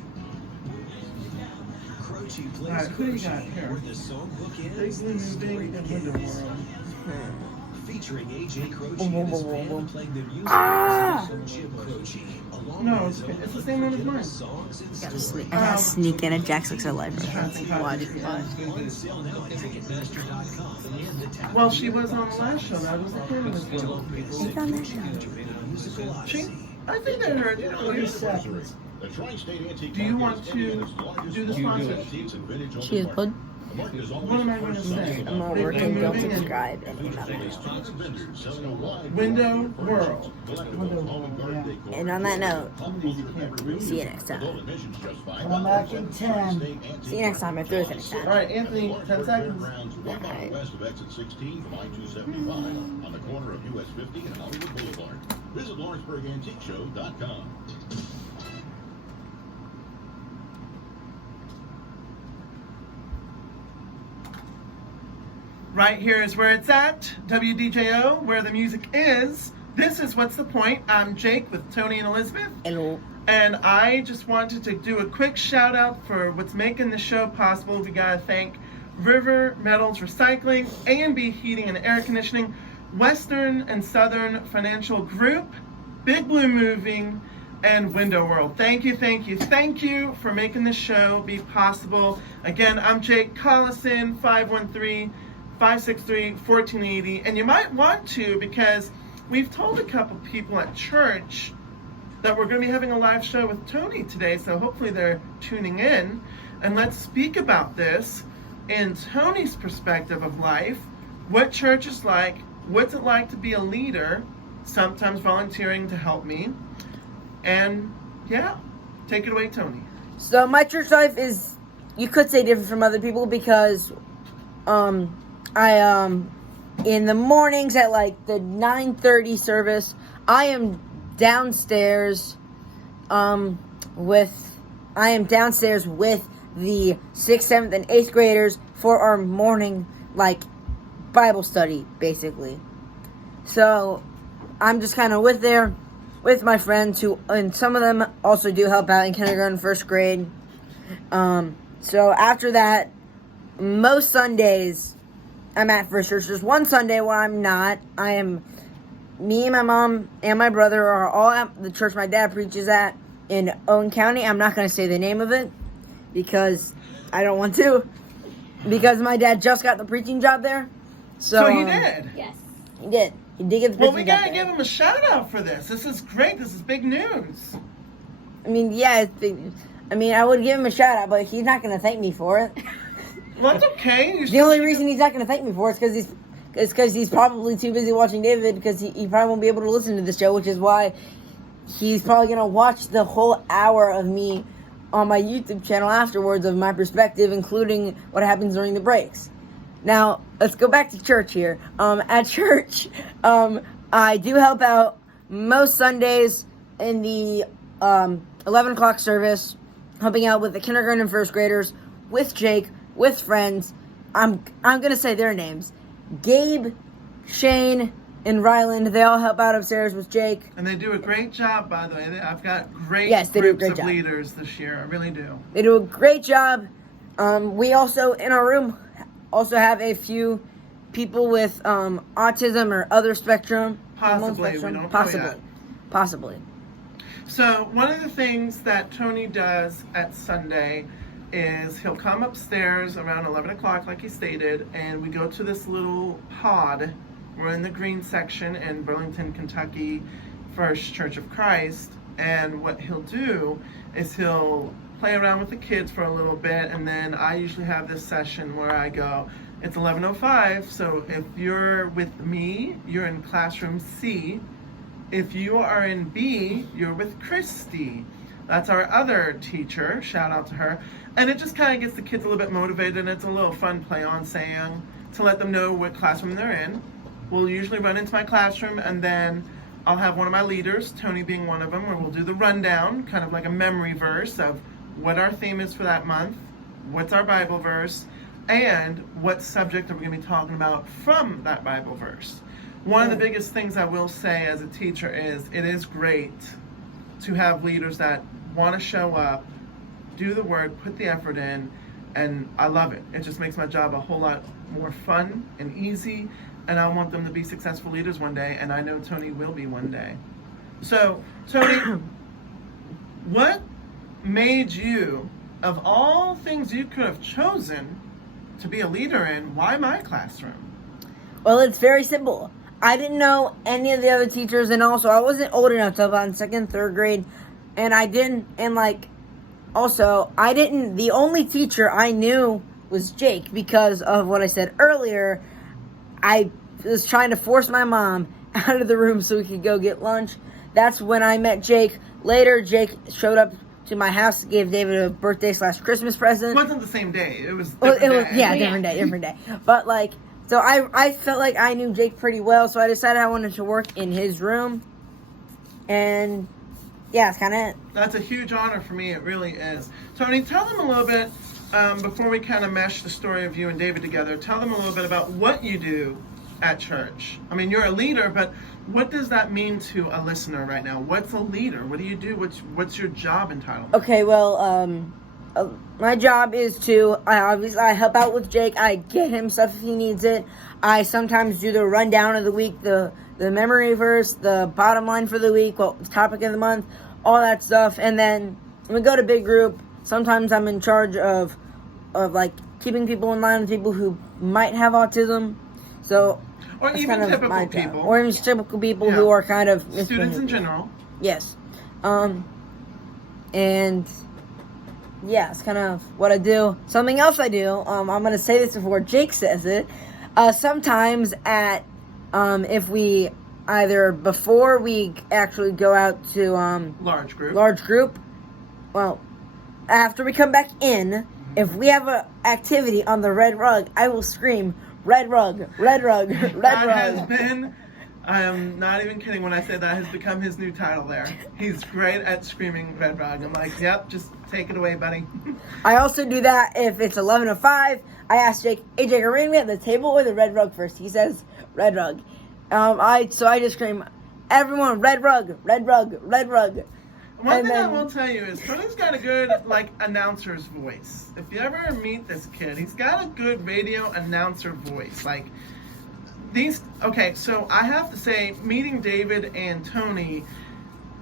Croce plays Alright, who you got here? where the songbook ends, Big the story moving in Window begins. World. Featuring AJ Croce Boom, boom, and his boom, boom, band boom. playing their music Ah! with Jim Croce, along No, with his own it's the same one as mine. songs and Gotta stories. I gotta sneak in at Jack's Looks Alive. On sale now at Ticketmaster.com and the Tap Well, she was on the last show. That was the thing. She? I think I heard you. 30 seconds. Do you want to do the sponsor? She is good. What am I going to say? I'm more They've working. been Don't moving in subscribe and email me. Window World. And on that note, see you next time. Come back in 10. See you next time after we finish All that. right, Anthony, 10 seconds. Okay. West of exit 16 from I-275 on the corner of US 50 and Hollywood Boulevard. Visit LawrenceburgAntiqueShow.com. Right here is where it's at. WDJO, where the music is. This is What's the Point? I'm Jake with Tony and Elizabeth. Hello. And I just wanted to do a quick shout out for what's making the show possible. We gotta thank River Metals Recycling, A&B Heating and Air Conditioning, Western and Southern Financial Group, Big Blue Moving, and Window World. Thank you, thank you, thank you for making the show be possible. Again, I'm Jake Collison, 513-563-1480. And you might want to, because we've told a couple people at church that we're going to be having a live show with Tony today, so hopefully they're tuning in. And let's speak about this in Tony's perspective of life, what church is like, what's it like to be a leader, sometimes volunteering to help me. And yeah, take it away, Tony. So my church life is, you could say, different from other people because I in the mornings at like the 9:30 service, I am downstairs with the 6th, 7th, and 8th graders for our morning like Bible study, basically. So I'm just kind of with my friends and some of them also do help out in kindergarten, 1st grade. So after that, most Sundays I'm at First Church. There's one Sunday where I'm not. Me and my mom and my brother are all at the church my dad preaches at in Owen County. I'm not going to say the name of it because I don't want to. Because my dad just got the preaching job there. So he did? Yes. He did. He did get the preaching job. Well, we got to there. give him a shout out for this. This is great. This is big news. I mean, yeah, it's big. I mean, I would give him a shout out, but he's not going to thank me for it. Well, that's okay. The only reason he's not going to thank me for it is because he's probably too busy watching David because he probably won't be able to listen to this show, which is why he's probably going to watch the whole hour of me on my YouTube channel afterwards of my perspective, including what happens during the breaks. Now, let's go back to church here. At church, I do help out most Sundays in the 11 o'clock service, helping out with the kindergarten and 1st graders, with Jake, with friends. I'm going to say their names. Gabe, Shane, and Ryland, they all help out upstairs with Jake. And they do a great job, by the way. I've got great groups of leaders this year. I really do. They do a great job. We also, in our room, also have a few people with autism or other spectrum. Possibly. We don't know yet. Possibly. So one of the things that Tony does at Sunday is he'll come upstairs around 11 o'clock, like he stated, and we go to this little pod. We're in the green section in Burlington, Kentucky, First Church of Christ. And what he'll do is he'll play around with the kids for a little bit, and then I usually have this session where I go, it's 11:05, so if you're with me, you're in classroom C. If you are in B, you're with Christy. That's our other teacher, shout out to her. And it just kind of gets the kids a little bit motivated, and it's a little fun play on saying to let them know what classroom they're in. We'll usually run into my classroom, and then I'll have one of my leaders, Tony being one of them, where we'll do the rundown, kind of like a memory verse of what our theme is for that month, what's our Bible verse, and what subject are we going to be talking about from that Bible verse. One of the biggest things I will say as a teacher is it is great to have leaders that want to show up, do the work, put the effort in, and I love it. It just makes my job a whole lot more fun and easy, and I want them to be successful leaders one day, and I know Tony will be one day. So, Tony, what made you, of all things you could have chosen to be a leader in, why my classroom? Well, it's very simple. I didn't know any of the other teachers, and also I wasn't old enough to about in 2nd, 3rd grade, and the only teacher I knew was Jake because of what I said earlier. I was trying to force my mom out of the room so we could go get lunch. That's when I met Jake. Later, Jake showed up to my house, gave David a birthday/Christmas present. It wasn't the same day. It was Well, different day. different day. But like, so I felt like I knew Jake pretty well, so I decided I wanted to work in his room. And yeah, it's kind of it. That's a huge honor for me. It really is. Tony, tell them a little bit, before we kind of mesh the story of you and David together, tell them a little bit about what you do at church. I mean, you're a leader, but what does that mean to a listener right now? What's a leader? What do you do? What's your job entitled? Okay, well, my job is to, I help out with Jake. I get him stuff if he needs it. I sometimes do the rundown of the week, the memory verse, the bottom line for the week, topic of the month, all that stuff. And then we go to big group. Sometimes I'm in charge of like keeping people in line with people who might have autism. So, or that's even kind of typical my people. job. Or even typical people Yeah. who are kind of Students in general. Yes. And yeah, it's kind of what I do. Something else I do, I'm going to say this before Jake says it. Sometimes if we either before we actually go out to Large group, well, after we come back in, if we have an activity on the red rug, I will scream, red rug, red rug, red rug. That has been, I am not even kidding when I say that has become his new title there. He's great at screaming red rug. I'm like, yep, just take it away, buddy. I also do that if it's 11:05. I ask Jake, hey Jake, are we going to be at the table or the red rug first? He says, red rug. I just scream, everyone, red rug, red rug, red rug. One thing I will tell you is Tony's got a good, announcer's voice. If you ever meet this kid, he's got a good radio announcer voice. So I have to say, meeting David and Tony,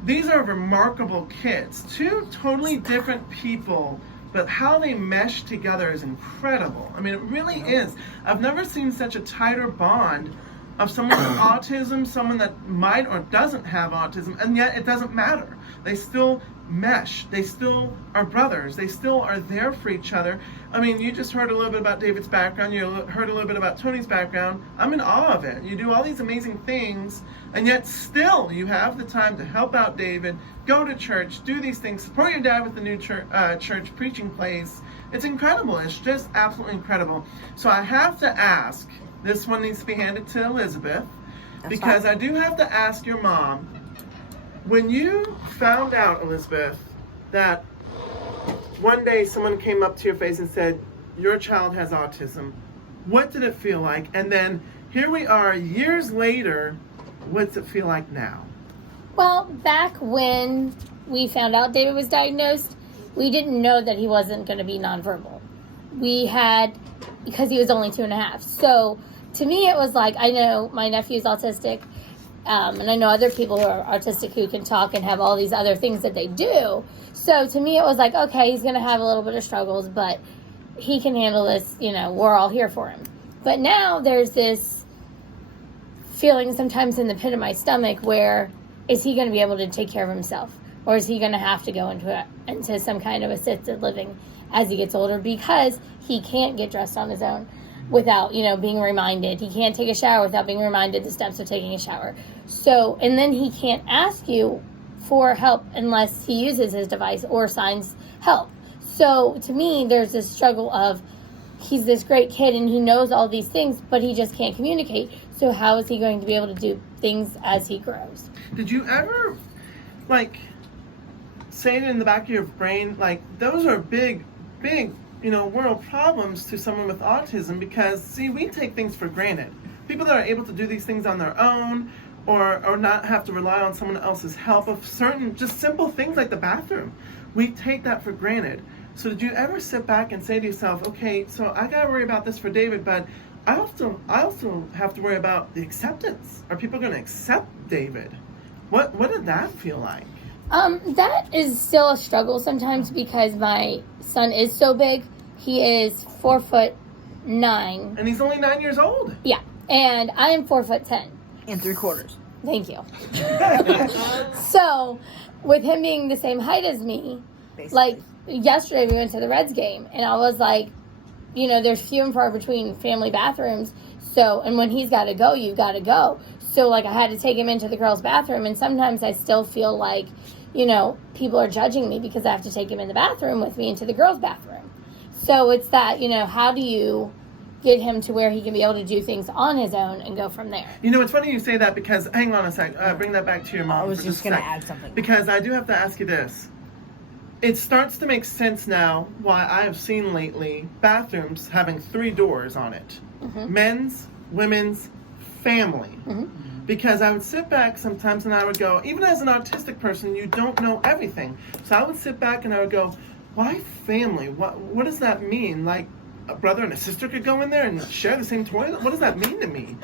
these are remarkable kids. Two totally different people, but how they mesh together is incredible. I mean, it really is. I've never seen such a tighter bond of someone with autism, someone that might or doesn't have autism, and yet it doesn't matter. They still mesh. They still are brothers. They still are there for each other. I mean, you just heard a little bit about David's background. You heard a little bit about Tony's background. I'm in awe of it. You do all these amazing things, and yet still you have the time to help out David, go to church, do these things, support your dad with the new church preaching place. It's incredible. It's just absolutely incredible. So I have to ask, this one needs to be handed to Elizabeth, because I do have to ask your mom, when you found out, Elizabeth, that one day someone came up to your face and said, your child has autism, what did it feel like? And then here we are years later, what's it feel like now? Well, back when we found out David was diagnosed, we didn't know that he wasn't going to be nonverbal. Because he was only 2.5. So to me, it was like, I know my nephew's autistic, and I know other people who are autistic who can talk and have all these other things that they do. So to me, it was like, okay, he's going to have a little bit of struggles, but he can handle this, we're all here for him. But now there's this feeling sometimes in the pit of my stomach where, is he going to be able to take care of himself? Or is he going to have to go into some kind of assisted living as he gets older, because he can't get dressed on his own without, being reminded. He can't take a shower without being reminded the steps of taking a shower. So, and then he can't ask you for help unless he uses his device or signs help. So to me, there's this struggle of, he's this great kid and he knows all these things, but he just can't communicate. So how is he going to be able to do things as he grows? Did you ever, say it in the back of your brain, those are big, world problems to someone with autism, because, see, we take things for granted. People that are able to do these things on their own, or not have to rely on someone else's help of certain, just simple things like the bathroom, we take that for granted. So did you ever sit back and say to yourself, okay, so I gotta worry about this for David, but I also have to worry about the acceptance. Are people gonna accept David? What did that feel like? That is still a struggle sometimes, because my son is so big. He is 4'9". And he's only 9 years old. Yeah. And I am 4'10". And 3/4. Thank you. So, with him being the same height as me, Basically. yesterday we went to the Reds game, and I was like, there's few and far between family bathrooms. So, and when he's got to go, you got to go. So, like, I had to take him into the girls' bathroom, and sometimes I still feel like, people are judging me because I have to take him in the bathroom with me into the girls' bathroom. So it's that, how do you get him to where he can be able to do things on his own and go from there? It's funny you say that because, hang on a sec, bring that back to your mom. I was for just a going to sec. add something. Because I do have to ask you this. It starts to make sense now why I have seen lately bathrooms having 3 doors on it. Mm-hmm. Men's, women's, family. Mm-hmm. Because I would sit back sometimes and I would go, even as an autistic person, you don't know everything. So I would sit back and I would go, why family? What does that mean? Like a brother and a sister could go in there and share the same toilet? What does that mean to me?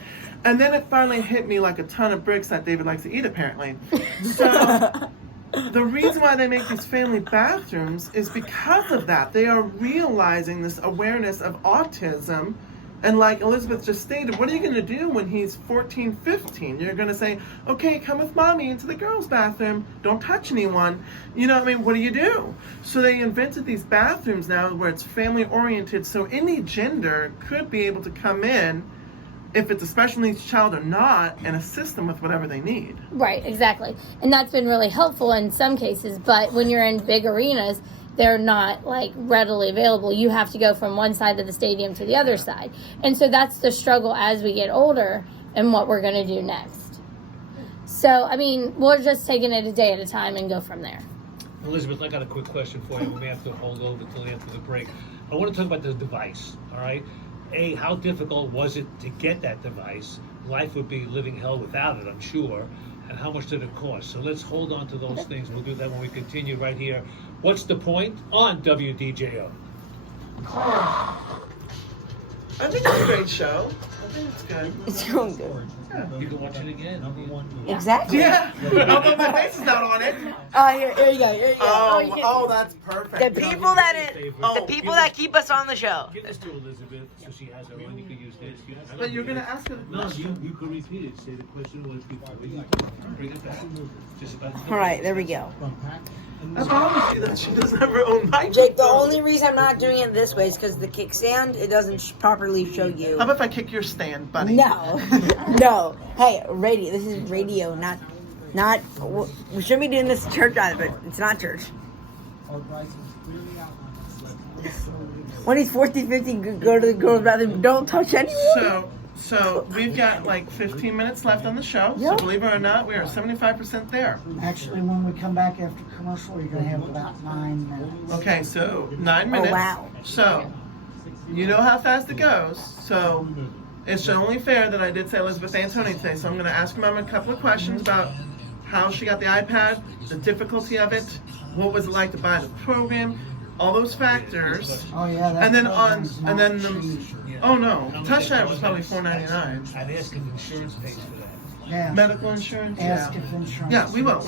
And then it finally hit me like a ton of bricks that David likes to eat, apparently. So the reason why they make these family bathrooms is because of that. They are realizing this awareness of autism. And like Elizabeth just stated, what are you going to do when he's 14, 15? You're going to say, okay, come with mommy into the girls' bathroom. Don't touch anyone. What do you do? So they invented these bathrooms now where it's family oriented. So any gender could be able to come in, if it's a special needs child or not, and assist them with whatever they need. Right, exactly. And that's been really helpful in some cases. But when you're in big arenas, they're not like readily available. You have to go from one side of the stadium to the other side. And so that's the struggle as we get older and what we're going to do next. So, we're just taking it a day at a time and go from there. Elizabeth, I got a quick question for you. We may have to hold over till after the break. I want to talk about the device, all right? A, how difficult was it to get that device? Life would be living hell without it, I'm sure. And how much did it cost? So let's hold on to those things. We'll do that when we continue right here. What's the point on WDJO? I think it's a great show. I think it's good. It's going good. Yeah. You can watch it again. Exactly. Yeah. Although my face is not on it. Here you go. Here you go. Oh, that's perfect. The people that keep us on the show. Give this to Elizabeth so she has her own. You can use this. But you're going to ask her the No, question. you can repeat it. Say the question was before you bring it back. Just about All right, there we go. I promise you that she doesn't have her own mic. Jake, the only reason I'm not doing it this way is because the kickstand, it doesn't properly show you. How about if I kick your stand, buddy? No. No. Hey, radio. This is radio, not. We shouldn't be doing this in church either, but it's not church. When he's 40, 50, go to the girls' bathroom. Don't touch anyone. So we've got like 15 minutes left on the show. So Yep. believe it or not, we are 75% there. Actually, when we come back after commercial, you're going to have about 9 minutes. Okay, so 9 minutes. Oh, wow. So, you know how fast it goes. So, it's only fair that I did say Elizabeth Antoni today. So I'm going to ask Mom a couple of questions about how she got the iPad, the difficulty of it, what was it like to buy the program, all those factors. Oh, yeah. And then cheap. oh no, Touchdown was probably $4.99. I'd ask if insurance pays for that. Yeah. Medical insurance. Ask Yeah. if insurance. Yeah, we will.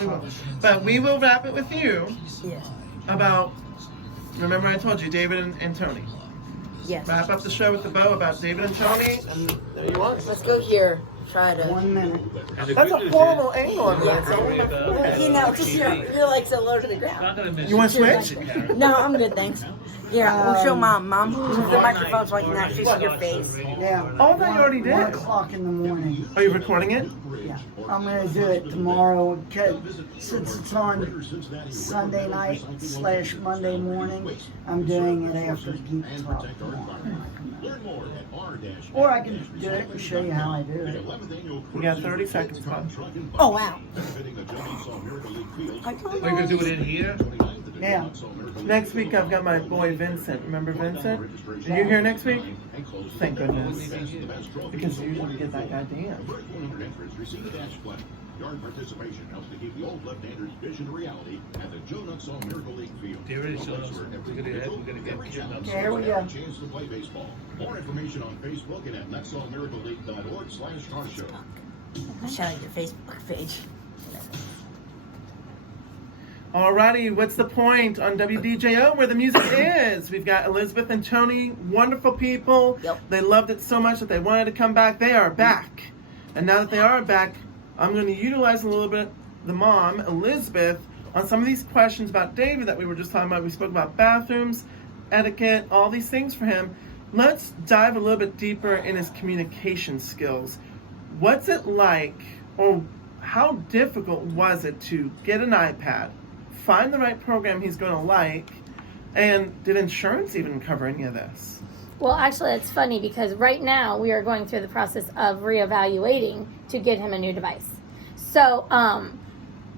But we will wrap it with you Yeah. about. Remember, I told you David and Tony. Yes. Wrap up the show with the bow about David and Tony, and there you are. Let's go here. Try to. 1 minute. That's a horrible angle on Yeah. that. You're like so low to the ground. Not gonna miss You want to it. switch? No, I'm good, thanks. Yeah, we'll show Mom. Mom, move the microphone so I can actually see your face. Yeah. Oh, I thought you already 1 did. o'clock in the morning. Are you recording it? Yeah. I'm going to do it tomorrow because since it's on Sunday night / Monday morning, I'm doing it after Geek Talk. Learn more at r-dash Or I can do it and show you how I do it. 11th annual We got 30 seconds, Bob. Oh, wow. benefiting the Johnny Saw Miracle League Field. I don't We're gonna do it in here. Yeah. Next week I've got my boy Vincent. Remember Vincent? Are you here next week? Thank goodness. Because usually we get that guy Dan. Yard participation helps to keep the old left-handers' vision a reality at the Joe Nutsaw Miracle League Field. There it is. So we're gonna get kids up. Here we go. Chance to play baseball. More information on Facebook and at nutsawmiracleleague.org/car show. Shout out your Facebook page. Alrighty, what's the point on WDJO where the music is? We've got Elizabeth and Tony, wonderful people. Yep. They loved it so much that they wanted to come back. They are back. And now that they are back, I'm going to utilize a little bit the mom, Elizabeth, on some of these questions about David that we were just talking about. We spoke about bathrooms, etiquette, all these things for him. let's dive a little bit deeper in his communication skills. What's it like, or how difficult was it to get an iPad, find the right program he's going to like, and did insurance even cover any of this? Well, actually, it's funny because right now we are going through the process of reevaluating to get him a new device. So,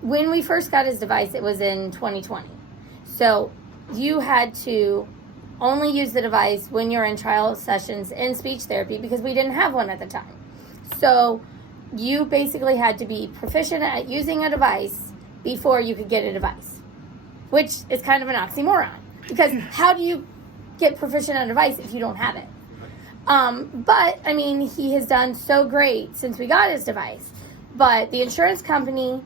when we first got his device, it was in 2020. So, you had to only use the device when you're in trial sessions in speech therapy because we didn't have one at the time. So, you basically had to be proficient at using a device before you could get a device, which is kind of an oxymoron because how do you get proficient at a device if you don't have it? But, I mean, he has done so great since we got his device. But the insurance company,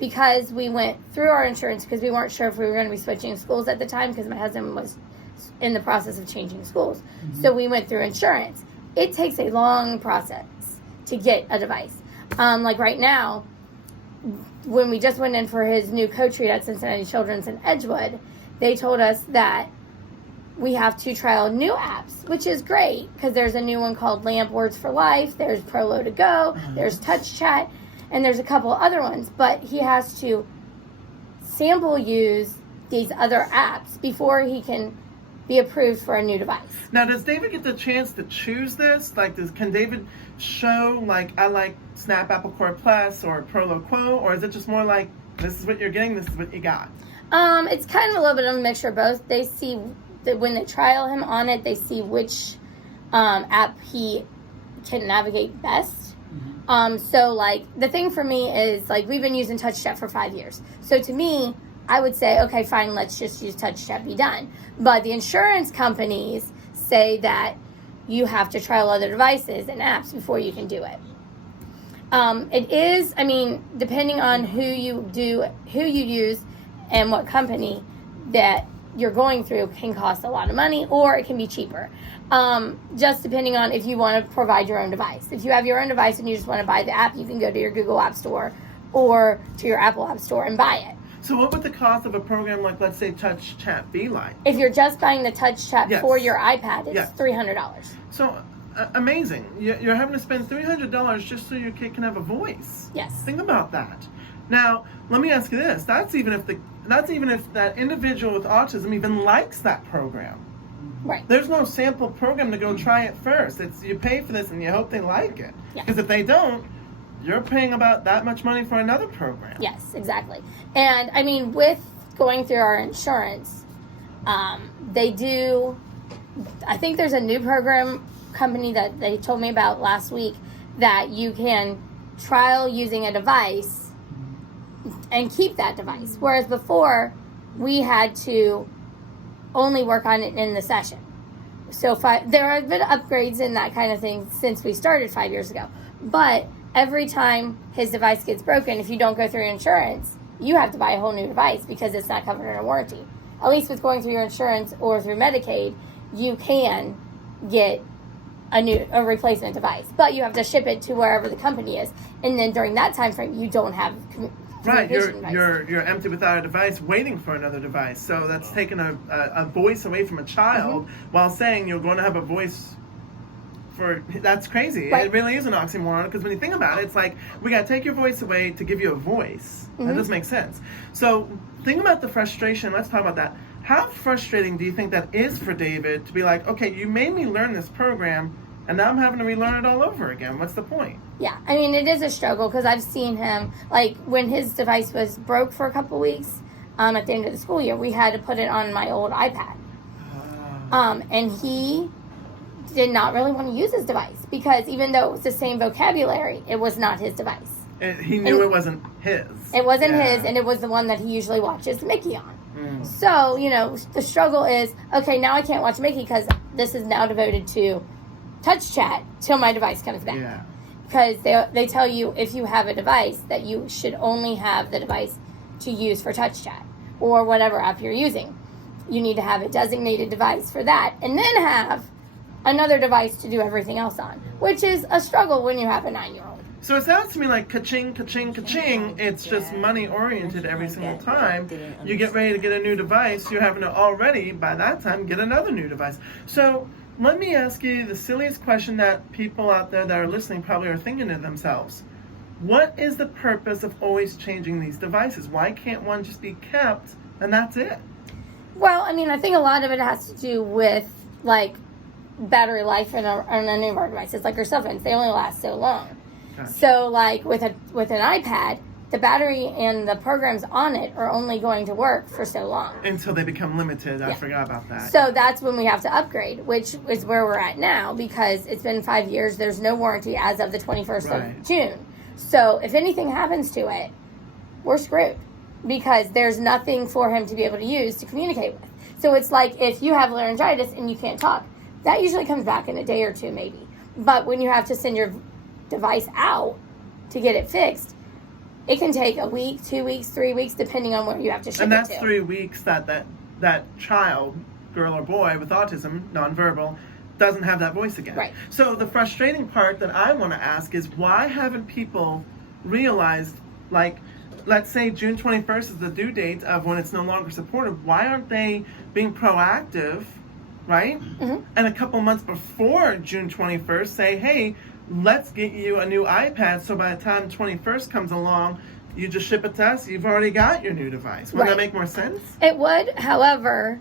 because we went through our insurance because we weren't sure if we were going to be switching schools at the time because my husband was in the process of changing schools. Mm-hmm. So we went through insurance. It takes a long process to get a device. Like right now, when we just went in for his new co-treat at Cincinnati Children's in Edgewood, they told us that we have to trial new apps, which is great because there's a new one called Lamp Words for Life, there's Prolo to Go, there's Touch Chat, and there's a couple other ones, but he has to sample use these other apps before he can be approved for a new device. Now, does David get the chance to choose this? Like, can David show, like, I like Snap Apple Core Plus or Prolo Quo, or is it just more like, this is what you're getting, this is what you got? It's kind of a little bit of a mixture of both. They see that when they trial him on it, they see which app he can navigate best. So, like, the thing for me is, like, we've been using Touch Chat for 5 years. So, to me, I would say, okay, fine, let's just use Touch Chat, be done. But the insurance companies say that you have to trial other devices and apps before you can do it. It is, I mean, depending on who you use and what company that you're going through can cost a lot of money or it can be cheaper. Just depending on if you want to provide your own device. If you have your own device and you just want to buy the app, you can go to your Google App Store or to your Apple App Store and buy it. So what would the cost of a program like, let's say, Touch Chat be like? If you're just buying the Touch Chat for your iPad, it's $300. So, amazing. You're having to spend $300 just so your kid can have a voice. Yes. Think about that. Now, let me ask you this. That's even if that individual with autism even likes that program. Right. There's no sample program to go try it first. It's you pay for this and you hope they like it. Because if they don't, you're paying about that much money for another program. Yes, exactly. And, I mean, with going through our insurance, they do, I think there's a new program company that they told me about last week that you can trial using a device and keep that device. Whereas before, we had to only work on it in the session. So there have been upgrades and that kind of thing since we started 5 years ago. But every time his device gets broken, if you don't go through insurance, you have to buy a whole new device because it's not covered under warranty. At least with going through your insurance or through Medicaid, you can get a replacement device. But you have to ship it to wherever the company is. And then during that time frame, you don't have right, you're empty without a device, waiting for another device. So that's taking a voice away from a child while saying you're going to have a voice for. That's crazy. Right. It really is an oxymoron because when you think about it, it's like we got to take your voice away to give you a voice. That doesn't make sense. So think about the frustration. Let's talk about that. How frustrating do you think that is for David to be like, okay, you made me learn this program, and now I'm having to relearn it all over again. What's the point? Yeah, I mean, it is a struggle because I've seen him, like, when his device was broke for a couple weeks at the end of the school year, we had to put it on my old iPad. And he did not really want to use his device because even though it was the same vocabulary, it was not his device. He knew it wasn't his. It wasn't his, and it was the one that he usually watches Mickey on. So, you know, the struggle is, okay, now I can't watch Mickey because this is now devoted to Touch Chat till my device comes back. Yeah. Because they tell you if you have a device that you should only have the device to use for Touch Chat or whatever app you're using. You need to have a designated device for that and then have another device to do everything else on, which is a struggle when you have a 9-year-old. So it sounds to me like ka-ching, ka-ching, ka-ching. It's just money-oriented every single time. You get ready to get a new device, you're having to already, by that time, get another new device. So let me ask you the silliest question that people out there that are listening probably are thinking to themselves. What is the purpose of always changing these devices? Why can't one just be kept and that's it? Well, I mean, I think a lot of it has to do with, like, battery life in any of our devices. Like our cell phones, they only last so long. Gotcha. So, like, with an iPad, the battery and the programs on it are only going to work for so long. Until they become limited. I Yeah. forgot about that. So that's when we have to upgrade, which is where we're at now, because it's been 5 years. There's no warranty as of the 21st Right. of June. So if anything happens to it, we're screwed, because there's nothing for him to be able to use to communicate with. So it's like if you have laryngitis and you can't talk, that usually comes back in a day or two maybe. But when you have to send your device out to get it fixed, it can take a week, 2 weeks, 3 weeks, depending on where you have to ship And that's it to. 3 weeks that child, girl or boy with autism, nonverbal, doesn't have that voice again. Right. So the frustrating part that I want to ask is, why haven't people realized, like, let's say June 21st is the due date of when it's no longer supported, why aren't they being proactive, right? Mhm. And a couple months before June 21st say, hey, let's get you a new iPad, so by the time 21st comes along, you just ship it to us, you've already got your new device. Wouldn't that Right. make more sense? It would, however,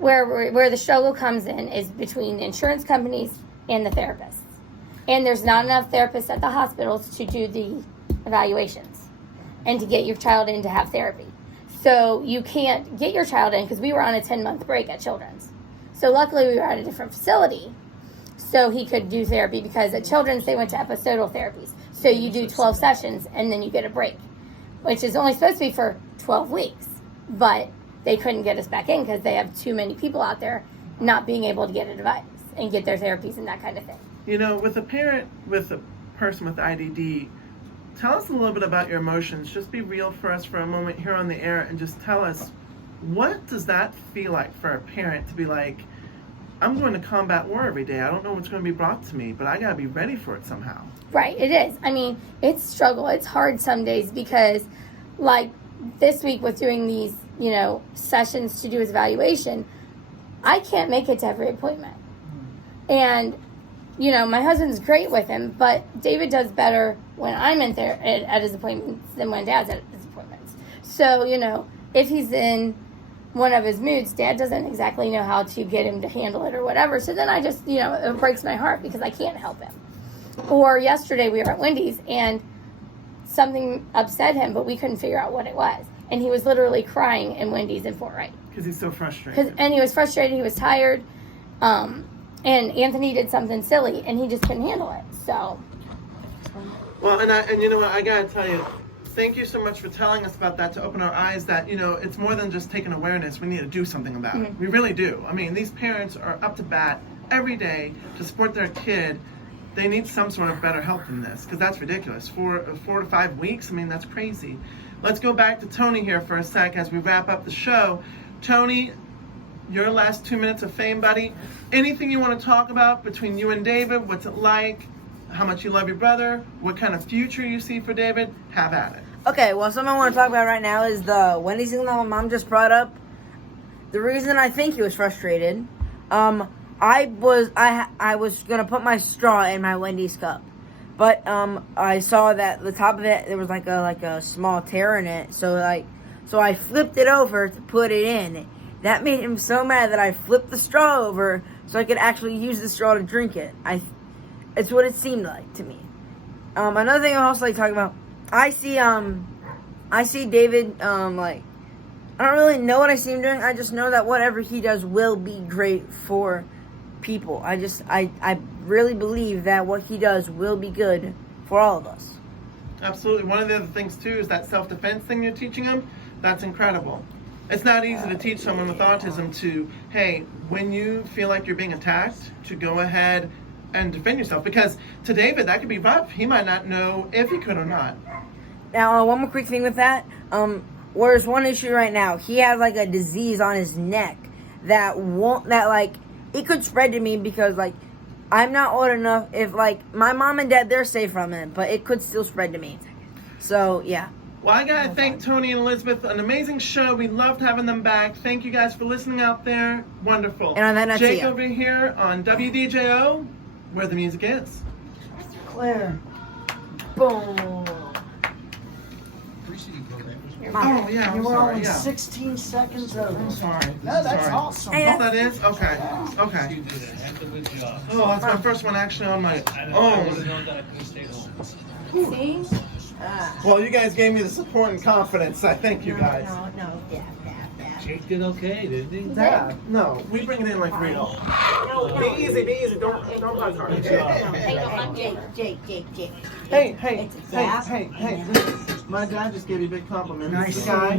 where the struggle comes in is between the insurance companies and the therapists. And there's not enough therapists at the hospitals to do the evaluations and to get your child in to have therapy. So you can't get your child in, because we were on a 10-month break at Children's. So luckily we were at a different facility so he could do therapy, because at Children's they went to episodal therapies. So you do 12 sessions and then you get a break, which is only supposed to be for 12 weeks. But they couldn't get us back in because they have too many people out there not being able to get a device and get their therapies and that kind of thing. You know, with a parent, with a person with IDD, tell us a little bit about your emotions. Just be real for us for a moment here on the air and just tell us, what does that feel like for a parent to be like, I'm going to combat war every day. I don't know what's going to be brought to me, but I got to be ready for it somehow. Right, it is. I mean, it's struggle. It's hard some days because, like, this week with doing these, sessions to do his evaluation, I can't make it to every appointment. And, my husband's great with him, but David does better when I'm in there at his appointments than when Dad's at his appointments. So, if he's in one of his moods, Dad doesn't exactly know how to get him to handle it or whatever. So then I just, it breaks my heart because I can't help him. Or yesterday we were at Wendy's and something upset him, but we couldn't figure out what it was. And he was literally crying in Wendy's in Fort Wright. Because he's so frustrated. And he was frustrated, he was tired. And Anthony did something silly and he just couldn't handle it. So. Well, and you know what, I got to tell you, thank you so much for telling us about that, to open our eyes that, it's more than just taking awareness. We need to do something about it. We really do. I mean, these parents are up to bat every day to support their kid. They need some sort of better help than this, because that's ridiculous. 4 to 5 weeks, I mean, that's crazy. Let's go back to Tony here for a sec as we wrap up the show. Tony, your last 2 minutes of fame, buddy. Anything you want to talk about between you and David? What's it like? How much you love your brother? What kind of future you see for David? Have at it. Okay, well, something I want to talk about right now is the Wendy's thing that my mom just brought up. The reason I think he was frustrated, I was gonna put my straw in my Wendy's cup, but I saw that the top of it there was like a small tear in it, so I flipped it over to put it in. That made him so mad that I flipped the straw over so I could actually use the straw to drink it. It's what it seemed like to me. Another thing I also like talking about, I see David, I don't really know what I see him doing. I just know that whatever he does will be great for people. I really believe that what he does will be good for all of us. Absolutely. One of the other things, too, is that self-defense thing you're teaching them. That's incredible. It's not easy to teach someone with autism to, hey, when you feel like you're being attacked, to go ahead and defend yourself. Because to David, that could be rough. He might not know if he could or not. Now, one more quick thing with that. There's one issue right now. He has like a disease on his neck that it could spread to me because I'm not old enough. If my mom and dad, they're safe from it, but it could still spread to me. So yeah. Well, I gotta thank Tony and Elizabeth. An amazing show. We loved having them back. Thank you guys for listening out there. Wonderful. And on that note, see Jake ya. over here on WDJO, where the music is. Claire. Boom. Preceding program was Oh, yeah, I'm You were sorry. only Yeah. 16 seconds over. I'm sorry. No, that's Sorry. awesome. Oh, that is? Okay. Okay. You did a heck of a job. Oh, that's my first one actually on my And if I would have own. known that, I could have stayed home. See? Well, you guys gave me the support and confidence. I thank you guys. No. Jake did okay, didn't he? Dad, no, we bring it in like real. Be easy, be easy. Don't hug her. Good job. Hey, don't mind me. Jake. Hey. It's a zap. Hey. My dad just gave you a big compliment. Nice This guy.